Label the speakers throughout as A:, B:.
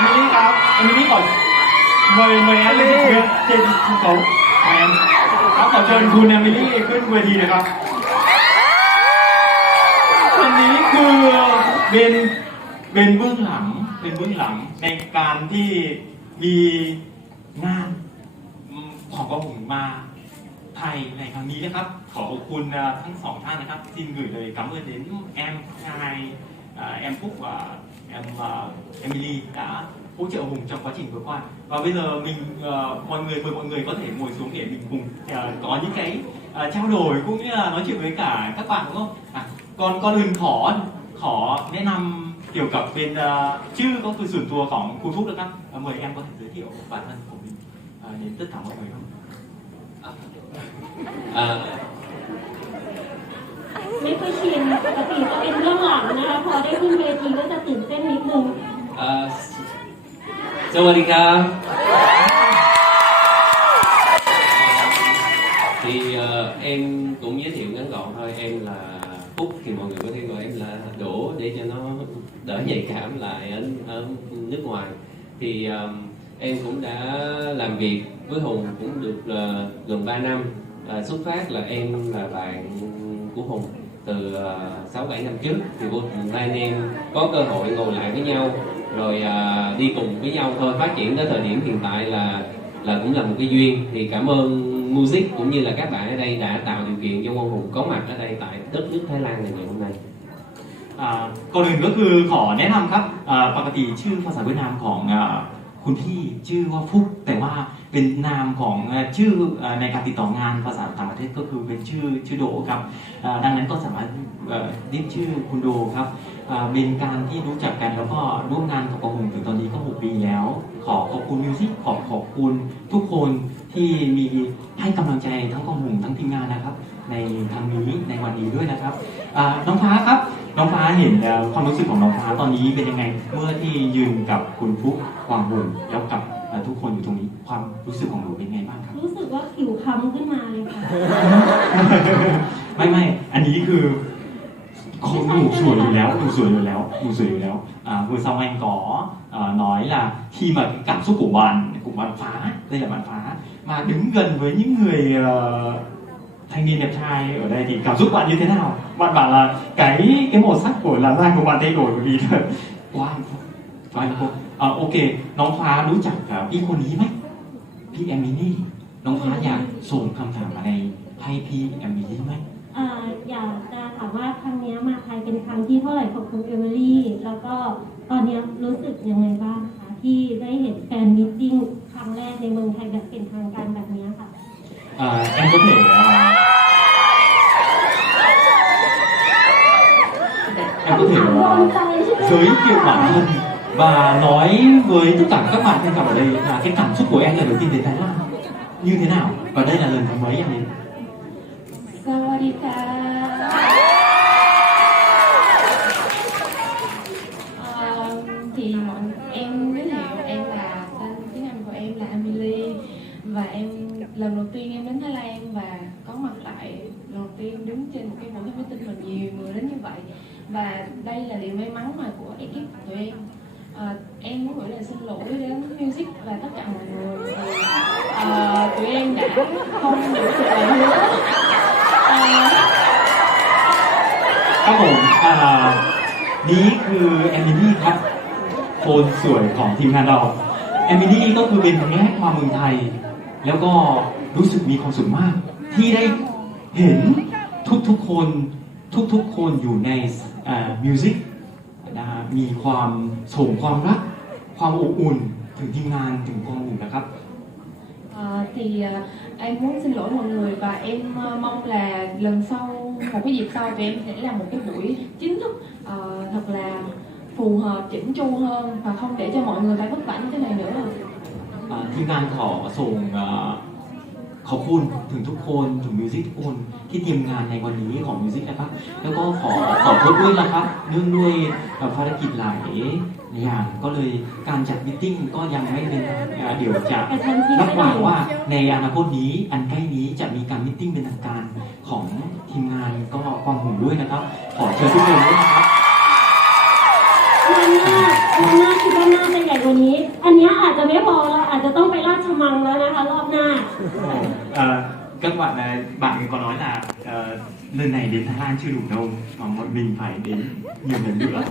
A: เอมิลี่ครับเอมิลี่ก่อนเมย์เมย์เลยเชิญเชิญคุณเขาแมนครับขอเชิญคุณเอมิลี่ขึ้นเวทีนะครับคนนี้คือเป็นเป็นเบื้องหลังเป็นเบื้องหลังในการที่มีงานของกองหุ่นมาไทยในครั้งนี้นะครับ ขอขอบคุณอ่าทั้งสองท่านนะครับ xin gửi lời cảm ơn đến em hai à, em Phúc và em à, Emily đã hỗ trợ Hùng trong quá trình vừa qua và bây giờ mình à, mọi người mời mọi người có thể ngồi xuống để mình cùng à, có những cái à, trao đổi cũng như là nói chuyện với cả các bạn đúng không? À, còn conอื่นขอขอแนะนำเกี่ยวกับเป็นอ่าชื่อก็คือส่วนตัวของคุณฟุกนะครับอ่า mời em có thể giới thiệu bản thân của mình à, đến tất cả mọi người không?
B: อ่า
C: ไม่ค่อยชินปกติจะเป็นเรื่องหลังนะคะ พอได้
B: À, uh, Sawadika. Thì ờ, em cũng giới thiệu ngắn gọn thôi, em là Phúc thì mọi người có thể gọi em là Đỗ để cho nó đỡ nhạy cảm lại ở, ở nước ngoài. Thì um, em cũng đã làm việc với Hùng cũng được uh, gần 3 năm. Uh, xuất phát là em là bạn của Hùng từ ờ, sáu uh, bảy năm trước thì vô tình anh em có cơ hội ngồi lại với nhau rồi à, đi cùng với nhau thôi phát triển tới thời điểm hiện tại là là cũng là một cái duyên thì cảm ơn music cũng như là các bạn ở đây đã tạo điều kiện cho Quang Hùng có mặt ở đây tại đất nước Thái Lan này ngày hôm nay
A: อ่าก่อนอื่นก็คือขอแนะนำครับอ่าปกติชื่อภาษาเวียดนามของอ่าคุณพี่ชื่อว่าฟุก แต่ว่า เป็นนามของชื่อในการติดต่องานภาษาต่างประเทศก็คือเป็นชื่อชื่อโดครับดังนั้นก็สามารถเรียกชื่อคุณโดครับเป็นการที่รู้จักกันแล้วก็ร่วมงานกับกองหงถึงตอนนี้ก็ 6 ปีแล้ว ขอขอบคุณมิวสิกขอขอบคุณทุกคนที่มีให้กำลังใจทั้งกองหงทั้งทีมงานนะครับ ในครั้งนี้ในวันนี้ด้วยนะครับน้องฟ้าครับน้องฟ้าเห็นแล้วความรู้สึกของน้องฟ้าตอนนี้เป็นยังไงเมื่อที่ยืนกับคุณฟุกวางวงแล้วกับ เอ่อทุกคนอยู่ตรงนี้ ความรู้สึกของหนูเป็นไงบ้างครับ
C: รู้สึกว่าผิวคล้ำขึ้นมาเลยค่ะ
A: ไม่ไม่อันนี้คือคนหนูสวยอยู่แล้วหนูสวยอยู่แล้วหนูสวยอยู่แล้วà, vừa xong anh có à, nói là khi mà cái cảm xúc của bạn của bạn phá đây là bạn phá mà đứng gần với những người ờ, thanh niên đẹp trai ở đây thì cảm xúc bạn như thế nào bạn bảo là cái cái màu sắc của làn da của bạn thay đổi bởi vì là quá hạnh phúc quá hạnh phúc à, ok น้องฟ้ารู้จักกับพี่คนนี้ไหมพี่แอมมินี่ น้องฟ้าอยากส่งคำถามอะไรให้พี่แอมมินี่ไหม
C: อ่าอยากจะถามว่าครั้งนี้มาไทยเป็นครั้งที่เท่าไหร่ของคุณเอมิลี่ แล้วก็ตอนนี้รู้สึกยังไงบ้างคะที่ได้เห็นแฟนมิทติ้งครั้งแรกในเมืองไทยแบบเป็นทางการแบบนี้ค่ะ
A: À, em có thể à, em có thể
C: โดน
A: à,
C: ใจใช่ไหม
A: giới thiệu bản thân và nói với tất cả các bạn tham khảo ở đây là cái cảm xúc của em lần đầu tiên đến Thái Lan. Như thế nào? Và đây là lần thứ mấy em đến
D: um, ờ, thì mọi em giới thiệu em là tên tiếng Anh của em là Amelie. Và em lần đầu tiên em đến Thái Lan và có mặt tại lần đầu tiên đứng trên một cái buổi meeting mà nhiều người đến như vậy. Và đây là điều may mắn mà của ekip của tụi em. Ờ, em muốn gửi lời xin lỗi đến music và tất cả mọi người vì ờ, tụi em đã không được thực lời hứa Ờ,
A: ครับผมอ่านี่คือแอมมิลี่ครับโคนสวยของทีมงานเราแอมมิลี่ก็คือเป็นครั้งแรกมาเมืองไทย แล้วก็รู้สึกมีความสุขมาก ที่ได้เห็นทุกๆคนทุกๆคนอยู่ในมิวสิกนะฮะ มีความส่งความรัก ความอบอุ่นถึงทีมงานถึงกองอุ่นนะครับ
D: Ờ, thì ờ, em muốn xin lỗi mọi người và em ờ, mong là lần sau một cái dịp sau tụi em sẽ làm một cái buổi chính thức ờ, thật là phù hợp chỉnh chu hơn và không để cho mọi người phải vất vả như thế này nữa
A: อ่าทีมงานขอส่งอ่า ขอบคุณถึงทุกคนถึงมิวสิกทุกคนที่ทีมงานในวันนี้ของมิวสิกนะครับ แล้วก็ขอขอโทษด้วยนะครับ เนื่องด้วยภารกิจหลายอย่างก็เลยการจัดมิทติ้งก็ยังไม่เป็นเดี๋ยวจะ
C: รั
A: บ
C: ป
A: ห
C: หน่
A: วั
C: องย
A: ว่าในอนาคตนี้อันใกล้นี้จะมีการมิทติ้งเป็นทางการของทีมงานก็กองหูด้วยนะครับ ขอเชิญทุกคนด้วยนะครับ
C: งานหน้างานหน้าคิดว่าหน่าจะใหญ่กว่านี้ อันนี้อาจจะไม่พอแล้วอาจจะต้องไปลาดชมังแล้วนะคะ รอบหน้า
A: Ờ, các bạn à, bạn ấy có nói là ờ, lần này đến Thái Lan chưa đủ đâu mà bọn mình phải đến nhiều lần nữa.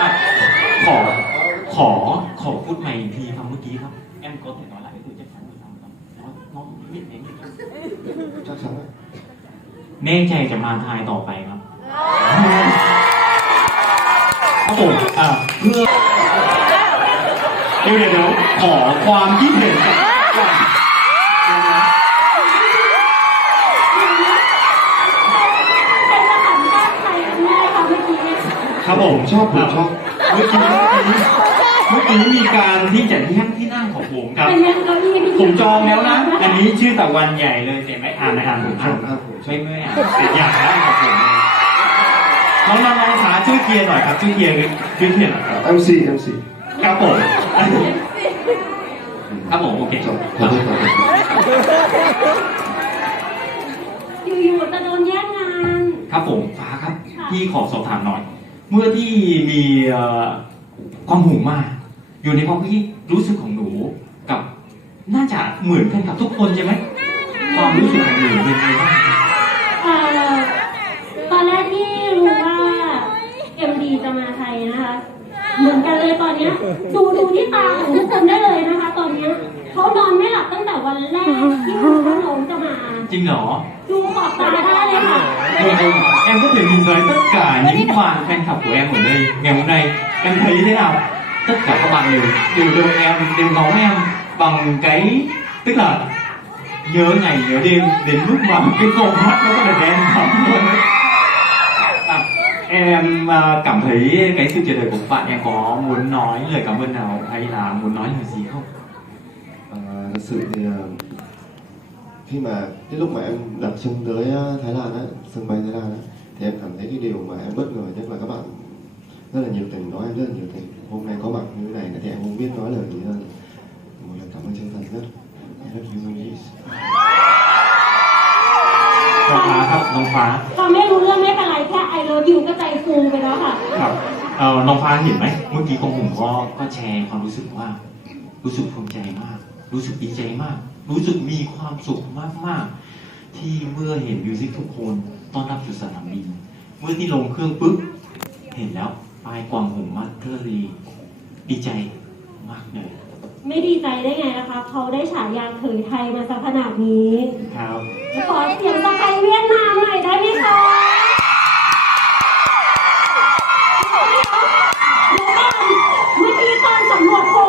A: อะขอ ขอ ขอพูดใหม่อีกทีคำเมื่อกี้ครับ แอมก็แต่น้อยหลังก็คือจะ
E: ฟั
A: งหรือฟังครับน้องมิดเองครับ
E: chắn đấy
A: แน่ใจจะมาทายต่อไปครับครับผมอ่าเพื่อเดี๋ยวเดี๋ยวขอความคิดเห็นก่อนเดี๋ยวนะ
C: เป็นท้าใครกันแน่คะเมื่อกี้
A: ครับผม
E: ชอบผมชอบ
A: เมื่อกี้เมื่อกี้เมื่อกี้มีการที่จะแย่งที่นั่งของผมครับ
C: เป็นเรื่องเก้าอี้ที่
A: ผมจองแล้วนะ อันนี้ชื่อตะวันใหญ่เลยแต่ไม่ อ่านไม่อ่านผม
E: ค
A: อ่า
E: รั
A: น
E: บครับผม
A: ไม่ไม่อ่านแต่อยากได้ของผมเลยน้องน้องน้องขาชื่อเกียร์หน่อยครับชื่อเกียร์ชื่อเกียร์หน่อยครับ
E: MC MC
A: ครับผมครับผมโอเค
E: chọn thật thật thật
C: อยู่ๆจะโดนแย่งงาน
A: ครับผมฟ้าครับ พี่ขอสอบถามหน่อย เมื่อที่มีเอ่อความหูมาก อยู่ในความคิดรู้สึกของหนูกับ น่าจะเหมือนกันกับทุกคนใช่ไหม ความรู้สึกของหนูเป็นไงบ้าง
C: เอ่อตอนแรกที่รู้ว่า MD จะมาไทยนะคะ เหมือนกันเลยตอนเนี้ยดูดูที่ตาของทุกคนได้เลยนะคะ ตอนเนี้ยเขานอนไม่หลับตั้งแต่วันแรกที่รู้ว่าน้องจะมา
A: จริงเหรอ
C: ดูขอบตาได้เลยค่ะ
A: em em em có thể nhìn thấy tất cả những bạn fan cặp của em ở đây ngày hôm nay em thấy thế nào tất cả các bạn đều đều đợi em đều ngóng em bằng cái tức là nhớ ngày nhớ đêm đến mức mà cái cổ mắt nó có được đen lắm luôn à, em à, cảm thấy cái sự chuyển đời của bạn em có muốn nói lời cảm ơn nào hay là muốn nói lời gì không?
E: À, thật sự thì à, khi mà cái lúc mà em đặt chân tới à, Thái Lan á sân bay Thái Lan á thì em cảm thấy cái điều mà em bất ngờ nhất là các bạn rất là nhiều tình nói em rất là nhiều tình. Hôm nay
A: ฟ้า
C: พอไม่รู้เรื่องไม่เป็นไรแค่ I love you ก็ใจฟูไปแล้วค่ะ
A: ครับเอ่อน้องฟ้าเห็นไหมเมื่อกี้ของผมก็ก็แชร์ความรู้สึกว่า รู้สึกภูมิใจมาก รู้สึกดีใจมาก รู้สึกมีความสุขมากๆ ที่เมื่อเห็นมิวสิกทุกคนต้อนรับสู่สนามบินเมื่อที่ลงเครื่องปุ๊บเห็นแล้วปลายกวางหงส์มัตเตอร์ลีดีใจมากเลย
C: ไม่ดีใจได้ไงนะคะ เขาได้ฉายาเขยไทยมาสักขนาดนี้
A: ครับ
C: ขอเสียงสะพายเวียดนามหน่อยได้ไหมคะเดี๋ยวก่อนเมื่อกี้ตอนสำรวจโพล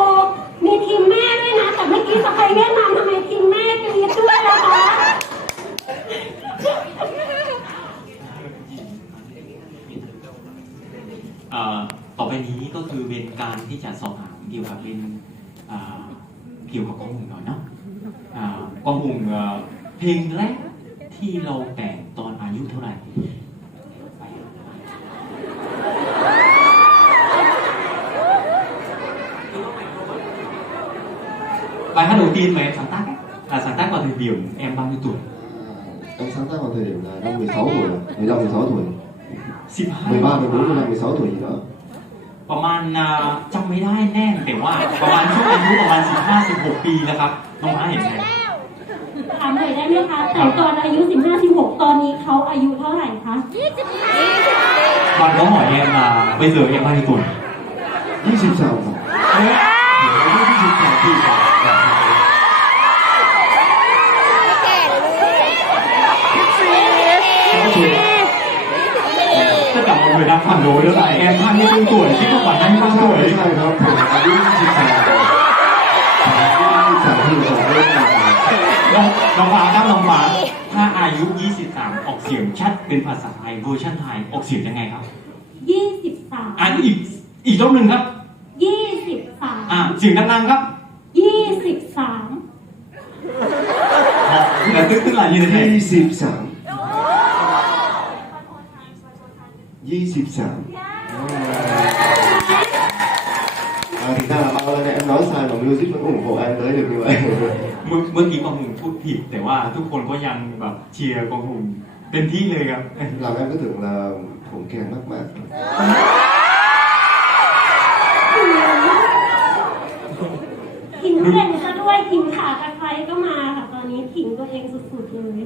C: มีทีมแม่ด้วยนะ แต่เมื่อกี้สะพายเวียดนามทำไมทีมแม่กรี๊ดด้วยนะคะ
A: เอ่อ ต่อไปนี้ก็คือเป็นการที่จะสอบถามเกี่ยวกับเป็นเกี่ยวกับกองหุ่นหน่อยเนาะอ่ากองหุ่นเพลงแรกที่เราแต่งตอนอายุเท่าไหร่ Bài hát đầu tiên mà em sáng tác ấy, là sáng tác vào thời điểm em bao nhiêu tuổi?
E: Em sáng tác vào thời điểm là năm 16 tuổi 15 16 tuổi
A: 15
E: 13 14 15 16 tuổi gì đó
A: ประมาณอ่าจำไม่ได้แน่แต่ว่า ประมาณช่วงอายุประมาณ 15 16 ปีนะครับน้องม้าเห็นไหม
C: ถามหน่อยได้ไหมคะแต่ตอนอายุ 15-16 ตอนนี้เขาอายุเท่าไหร่คะ
A: bạn có hỏi em là bây giờ em bao nhiêu tuổi
E: 20 sao mà
A: Đấy, để có biết 20 tuổi thì
E: Có chuyện
A: tất cả mọi người đang phản đối đó là em 24 tuổi chứ không phải 23
E: Sao
A: tuổi
E: vậy? Sao vậy? Không, anh biết 20 sao Anh chẳng hiểu rõ lên là
A: น้องน้องฟ้าครับน้องฟ้าถ้าอายุ 23 ออกเสียงชัดเป็นภาษาไทยเวอร์ชันไทยออกเสียงยังไงครับ
C: 23
A: อะอีกอีกรอบหนึ่งครับ
C: 23
A: อะเสียงดังๆครับ
C: 23
A: Ờ, là tức tức là như thế này
E: 23 23 à, Thì ra là bao lâu nay em nói sai mà music vẫn ủng hộ em tới được như vậy
A: เมื่อเมื่อกี้กองหุ่นพูดผิด แต่ว่าทุกคนก็ยังแบบเชียร์กองหุ่นเต็มที่เลยครับ
E: เรา em cứ tưởng là ผม kèm mắc mát
C: ขิงเพื่อนก็ด้วยขิงขาตะไคร้ก็มาค่ะตอนนี้ขิงตัวเองสุดๆเลย